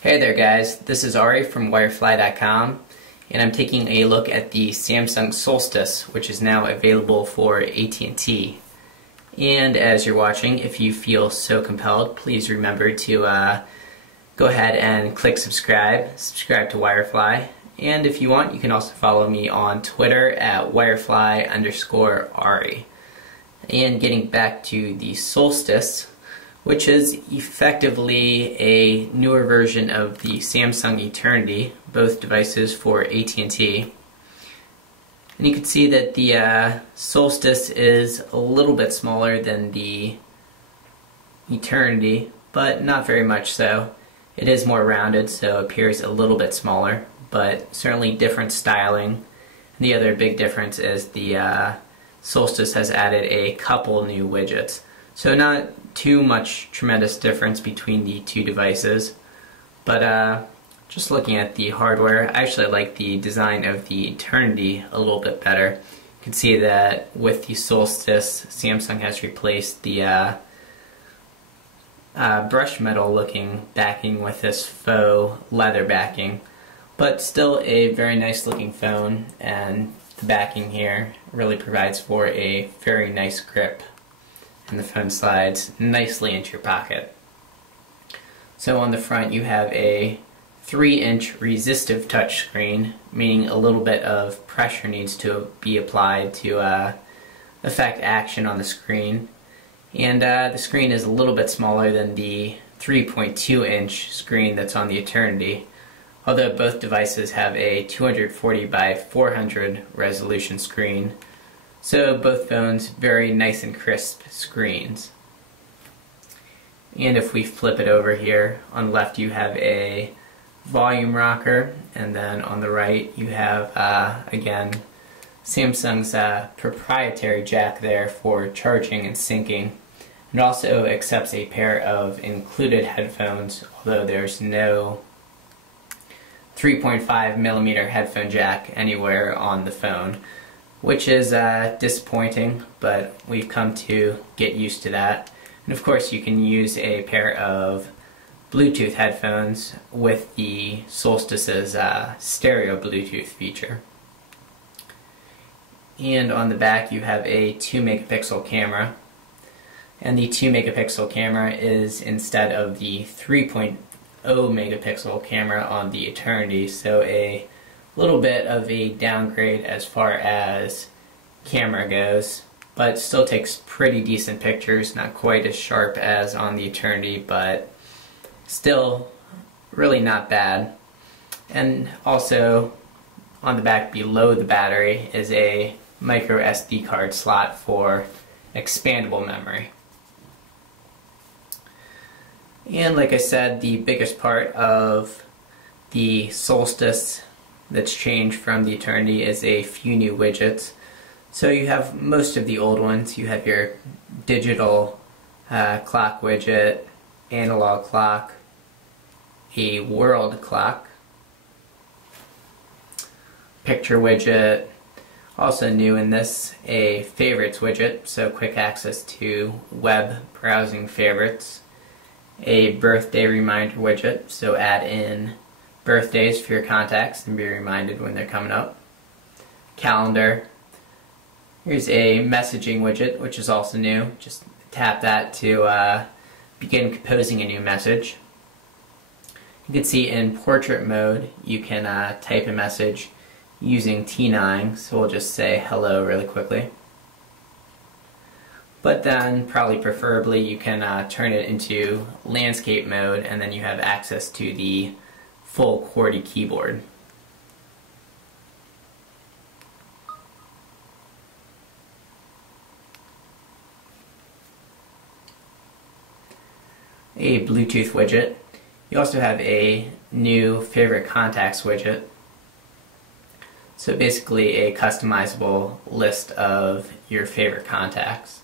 Hey there guys, this is Ari from wirefly.com, and I'm taking a look at the Samsung Solstice, which is now available for AT&T. And as you're watching, if you feel so compelled, please remember to go ahead and click subscribe to Wirefly. And if you want, you can also follow me on Twitter at wirefly_Ari. And getting back to the Solstice, which is effectively a newer version of the Samsung Eternity, both devices for AT&T. And you can see that the Solstice is a little bit smaller than the Eternity, but not very much so. It is more rounded, so it appears a little bit smaller, but certainly different styling. And the other big difference is the Solstice has added a couple new widgets. So not too much tremendous difference between the two devices, but just looking at the hardware, I actually like the design of the Eternity a little bit better. You can see that with the Solstice, Samsung has replaced the brush metal looking backing with this faux leather backing, but still a very nice looking phone, and the backing here really provides for a very nice grip, and the phone slides nicely into your pocket. So on the front you have a 3-inch resistive touchscreen, meaning a little bit of pressure needs to be applied to affect action on the screen. And the screen is a little bit smaller than the 3.2-inch screen that's on the Eternity, although both devices have a 240 by 400 resolution screen. So both phones very nice and crisp screens. And if we flip it over here, on the left you have a volume rocker, and then on the right you have again Samsung's proprietary jack there for charging and syncing. It also accepts a pair of included headphones, although there's no 3.5mm headphone jack anywhere on the phone, which is disappointing, but we've come to get used to that. And of course you can use a pair of Bluetooth headphones with the Solstice's stereo Bluetooth feature. And on the back you have a 2-megapixel camera, and the 2-megapixel camera is instead of the 3.0-megapixel camera on the Eternity, so a little bit of a downgrade as far as camera goes, but still takes pretty decent pictures, not quite as sharp as on the Eternity, but still really not bad. And also on the back below the battery is a micro SD card slot for expandable memory. And like I said, the biggest part of the Solstice that's changed from the Eternity is a few new widgets. So you have most of the old ones. You have your digital clock widget, analog clock, a world clock, picture widget, also new in this, a favorites widget, so quick access to web browsing favorites, a birthday reminder widget, so add in birthdays for your contacts and be reminded when they're coming up, calendar. Here's a messaging widget, which is also new. Just tap that to begin composing a new message. You can see in portrait mode you can type a message using T9, so we'll just say hello really quickly. But then, probably preferably, you can turn it into landscape mode, and then you have access to the full QWERTY keyboard. A Bluetooth widget. You also have a new favorite contacts widget. So basically a customizable list of your favorite contacts.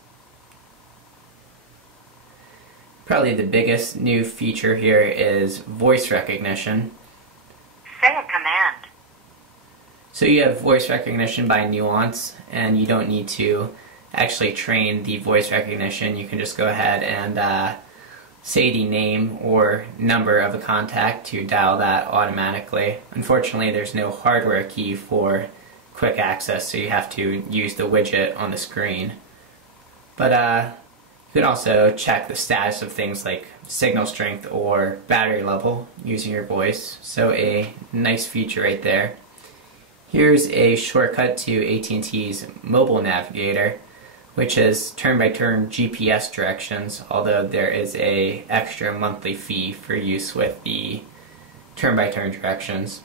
Probably the biggest new feature here is voice recognition. Say a command. So you have voice recognition by nuance, and you don't need to actually train the voice recognition. You can just go ahead and say the name or number of a contact to dial that automatically. Unfortunately, there's no hardware key for quick access, so you have to use the widget on the screen. But you can also check the status of things like signal strength or battery level using your voice. So a nice feature right there. Here's a shortcut to AT&T's mobile navigator, which is turn-by-turn GPS directions, although there is a extra monthly fee for use with the turn-by-turn directions.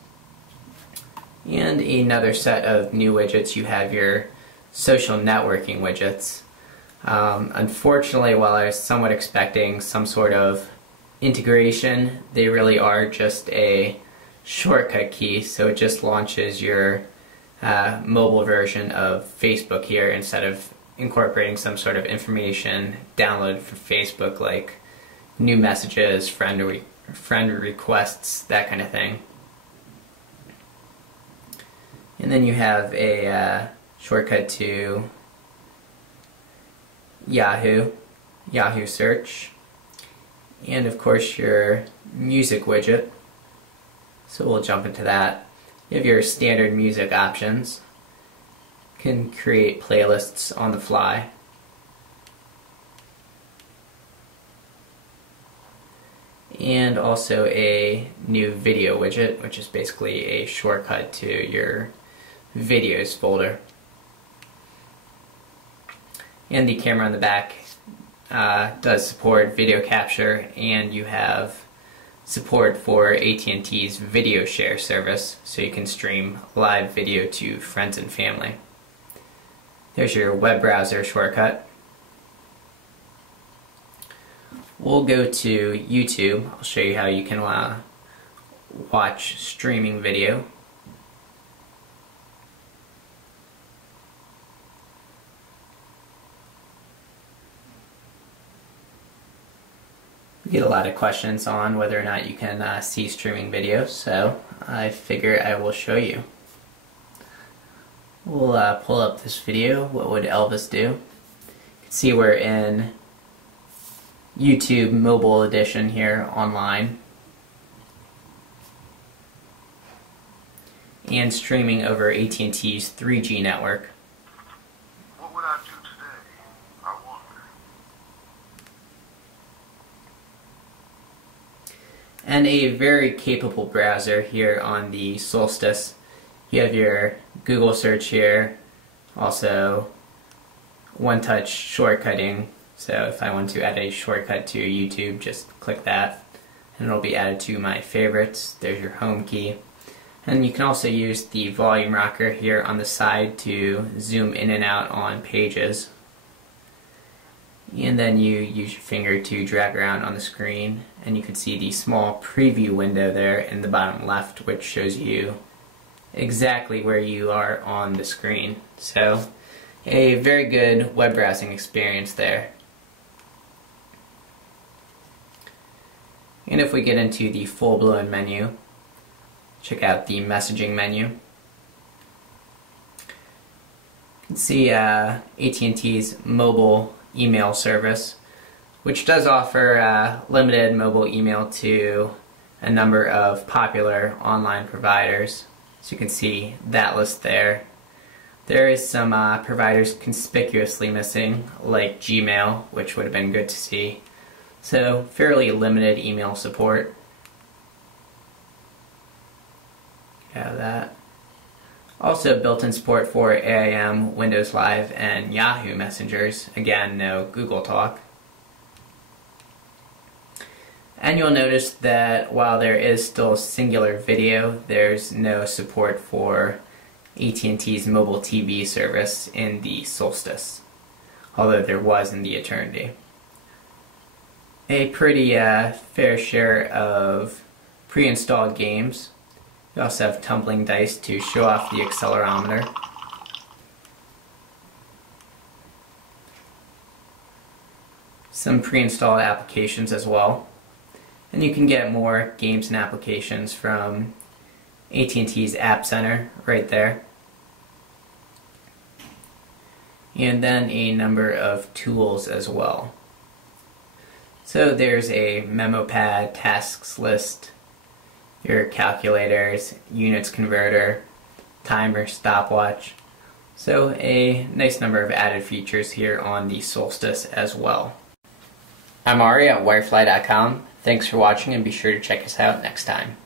And another set of new widgets, you have your social networking widgets. Unfortunately, while I was somewhat expecting some sort of integration, they really are just a shortcut key, so it just launches your mobile version of Facebook here instead of incorporating some sort of information downloaded from Facebook like new messages, friend requests, that kind of thing. And then you have a shortcut to Yahoo search, and of course your music widget. So we'll jump into that. You have your standard music options. You can create playlists on the fly. And also a new video widget, which is basically a shortcut to your videos folder. And the camera on the back does support video capture, and you have support for AT&T's video share service, so you can stream live video to friends and family. There's your web browser shortcut. We'll go to YouTube. I'll show you how you can watch streaming video. We get a lot of questions on whether or not you can see streaming video, so I figure I will show you. We'll pull up this video, What Would Elvis Do? You can see we're in YouTube mobile edition here online, and streaming over AT&T's 3G network. What would I do today? I wonder. And a very capable browser here on the Solstice. You have your Google search here, also one-touch shortcutting. So if I want to add a shortcut to YouTube, just click that and it'll be added to my favorites. There's your home key. And you can also use the volume rocker here on the side to zoom in and out on pages. And then you use your finger to drag around on the screen, and you can see the small preview window there in the bottom left, which shows you exactly where you are on the screen. So a very good web browsing experience there. And if we get into the full-blown menu, check out the messaging menu. You can see AT&T's mobile email service, which does offer limited mobile email to a number of popular online providers. So you can see that list there. There is some providers conspicuously missing, like Gmail, which would have been good to see. So fairly limited email support. Have that. Also built-in support for AIM, Windows Live, and Yahoo messengers. Again, no Google Talk. And you'll notice that while there is still singular video, there's no support for AT&T's mobile TV service in the Solstice, although there was in the Eternity. A pretty fair share of pre-installed games. You also have tumbling dice to show off the accelerometer. Some pre-installed applications as well. And you can get more games and applications from AT&T's App Center right there. And then a number of tools as well. So there's a memo pad, tasks list, your calculators, units converter, timer, stopwatch. So a nice number of added features here on the Solstice as well. I'm Ari at wirefly.com. Thanks for watching and be sure to check us out next time.